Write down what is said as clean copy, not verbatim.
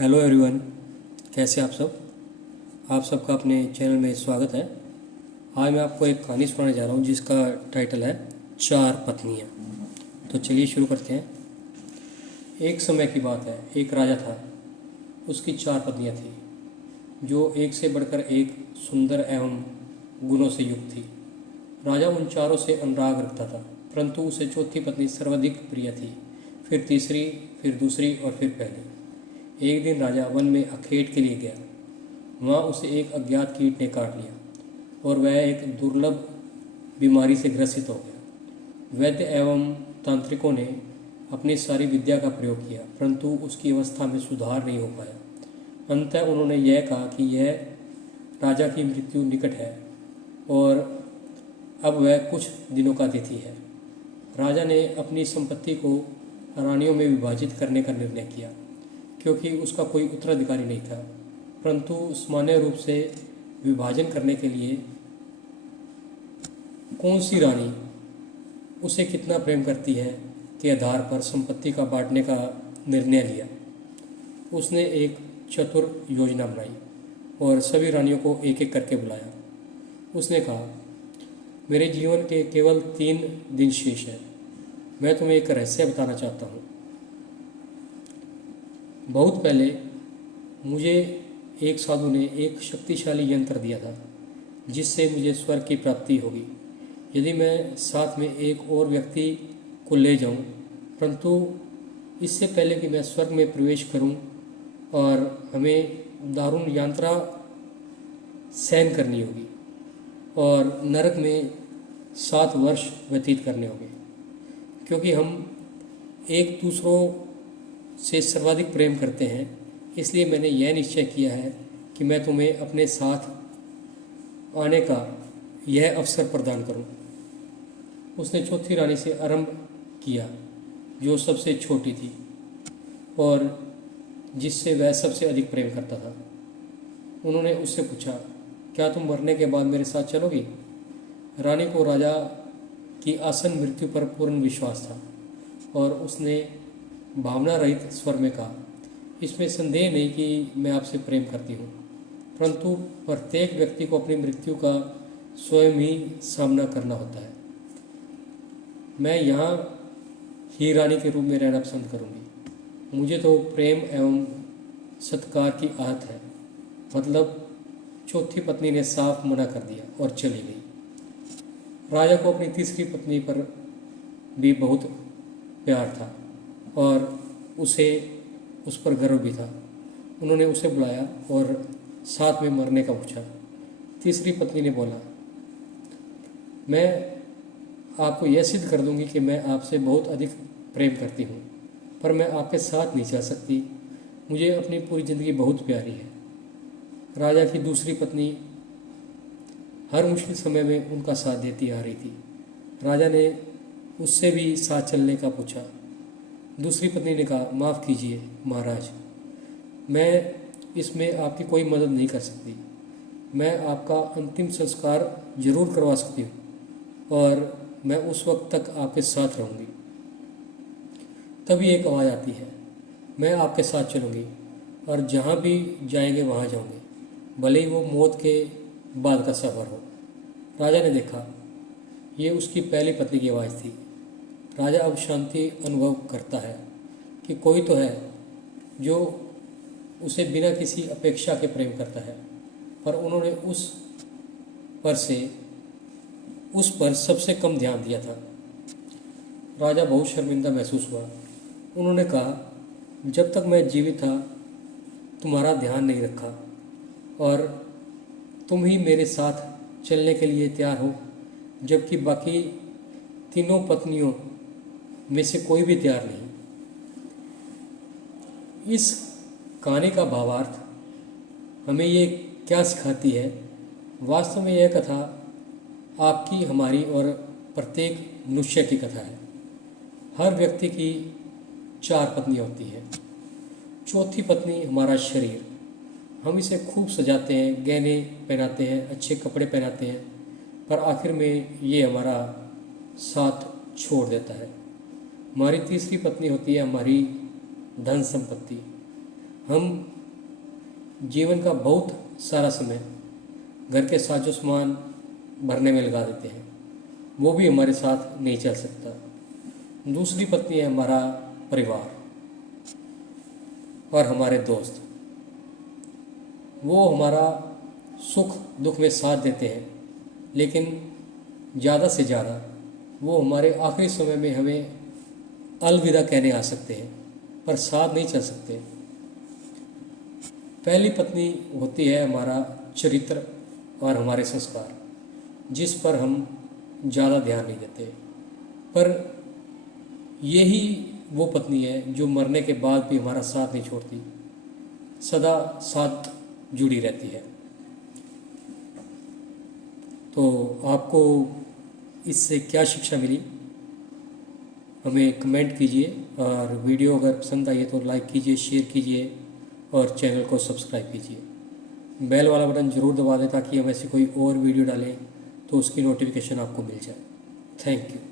Hello everyone, कैसे आप सब। आप सबका अपने चैनल में स्वागत है। आज मैं आपको एक कहानी सुनाने जा रहा हूँ जिसका टाइटल है चार पत्नियाँ। तो चलिए शुरू करते हैं। एक समय की बात है, एक राजा था। उसकी चार पत्नियाँ थीं जो एक से बढ़कर एक सुंदर एवं गुणों से युक्त थी। राजा उन चारों से अनुराग रखता था, परंतु उसे चौथी पत्नी सर्वाधिक प्रिय थी, फिर तीसरी, फिर दूसरी और फिर पहली। एक दिन राजा वन में अखेट के लिए गया। वहाँ उसे एक अज्ञात कीट ने काट लिया और वह एक दुर्लभ बीमारी से ग्रसित हो गया। वैद्य एवं तांत्रिकों ने अपनी सारी विद्या का प्रयोग किया, परंतु उसकी अवस्था में सुधार नहीं हो पाया। अंततः उन्होंने यह कहा कि यह राजा की मृत्यु निकट है और अब वह कुछ दिनों का अतिथि है। राजा ने अपनी संपत्ति को रानियों में विभाजित करने का निर्णय किया, क्योंकि उसका कोई उत्तराधिकारी नहीं था। परंतु सामान्य रूप से विभाजन करने के लिए कौन सी रानी उसे कितना प्रेम करती है के आधार पर संपत्ति का बांटने का निर्णय लिया। उसने एक चतुर योजना बनाई और सभी रानियों को एक एक करके बुलाया। उसने कहा, मेरे जीवन के केवल 3 दिन शेष है। मैं तुम्हें एक रहस्य बताना चाहता हूँ। बहुत पहले मुझे एक साधु ने एक शक्तिशाली यंत्र दिया था जिससे मुझे स्वर्ग की प्राप्ति होगी यदि मैं साथ में एक और व्यक्ति को ले जाऊं, परंतु इससे पहले कि मैं स्वर्ग में प्रवेश करूं और हमें दारुण यात्रा सहन करनी होगी और नरक में 7 वर्ष व्यतीत करने होंगे। क्योंकि हम एक दूसरों से सर्वाधिक प्रेम करते हैं, इसलिए मैंने यह निश्चय किया है कि मैं तुम्हें अपने साथ आने का यह अवसर प्रदान करूं। उसने चौथी रानी से आरंभ किया, जो सबसे छोटी थी और जिससे वह सबसे अधिक प्रेम करता था। उन्होंने उससे पूछा, क्या तुम मरने के बाद मेरे साथ चलोगी? रानी को राजा की आसन मृत्यु पर पूर्ण विश्वास था और उसने भावना रहित स्वर में कहा, इसमें संदेह नहीं कि मैं आपसे प्रेम करती हूँ, परंतु प्रत्येक व्यक्ति को अपनी मृत्यु का स्वयं ही सामना करना होता है। मैं यहाँ ही रानी के रूप में रहना पसंद करूँगी। मुझे तो प्रेम एवं सत्कार की आदत है। मतलब चौथी पत्नी ने साफ मना कर दिया और चली गई। राजा को अपनी तीसरी पत्नी पर भी बहुत प्यार था और उसे उस पर गर्व भी था। उन्होंने उसे बुलाया और साथ में मरने का पूछा। तीसरी पत्नी ने बोला, मैं आपको यह सिद्ध कर दूंगी कि मैं आपसे बहुत अधिक प्रेम करती हूँ, पर मैं आपके साथ नहीं जा सकती। मुझे अपनी पूरी ज़िंदगी बहुत प्यारी है। राजा की दूसरी पत्नी हर मुश्किल समय में उनका साथ देती आ रही थी। राजा ने उससे भी साथ चलने का पूछा। दूसरी पत्नी ने कहा, माफ़ कीजिए महाराज, मैं इसमें आपकी कोई मदद नहीं कर सकती। मैं आपका अंतिम संस्कार जरूर करवा सकती हूँ और मैं उस वक्त तक आपके साथ रहूँगी। तभी एक आवाज़ आती है, मैं आपके साथ चलूँगी और जहाँ भी जाएंगे वहाँ जाऊँगी, भले ही वो मौत के बाद का सफ़र हो। राजा ने देखा, ये उसकी पहली पत्नी की आवाज़ थी। राजा अब शांति अनुभव करता है कि कोई तो है जो उसे बिना किसी अपेक्षा के प्रेम करता है, पर उन्होंने उस पर सबसे कम ध्यान दिया था। राजा बहुत शर्मिंदा महसूस हुआ। उन्होंने कहा, जब तक मैं जीवित था तुम्हारा ध्यान नहीं रखा और तुम ही मेरे साथ चलने के लिए तैयार हो, जबकि बाकी तीनों पत्नियों में से कोई भी तैयार नहीं। इस कहानी का भावार्थ हमें ये क्या सिखाती है? वास्तव में यह कथा आपकी, हमारी और प्रत्येक मनुष्य की कथा है। हर व्यक्ति की 4 पत्नियाँ होती हैं। चौथी पत्नी हमारा शरीर। हम इसे खूब सजाते हैं, गहने पहनाते हैं, अच्छे कपड़े पहनाते हैं, पर आखिर में ये हमारा साथ छोड़ देता है। हमारी तीसरी पत्नी होती है हमारी धन संपत्ति। हम जीवन का बहुत सारा समय घर के साजो सामान भरने में लगा देते हैं, वो भी हमारे साथ नहीं चल सकता। दूसरी पत्नी है हमारा परिवार और हमारे दोस्त। वो हमारा सुख दुख में साथ देते हैं, लेकिन ज़्यादा से ज़्यादा वो हमारे आखिरी समय में हमें अलविदा कहने आ सकते हैं, पर साथ नहीं चल सकते। पहली पत्नी होती है हमारा चरित्र और हमारे संस्कार, जिस पर हम ज़्यादा ध्यान नहीं देते, पर यही वो पत्नी है जो मरने के बाद भी हमारा साथ नहीं छोड़ती, सदा साथ जुड़ी रहती है। तो आपको इससे क्या शिक्षा मिली, हमें कमेंट कीजिए, और वीडियो अगर पसंद आई है तो लाइक कीजिए, शेयर कीजिए और चैनल को सब्सक्राइब कीजिए। बेल वाला बटन ज़रूर दबा दें ताकि हम ऐसी कोई और वीडियो डालें तो उसकी नोटिफिकेशन आपको मिल जाए। Thank you.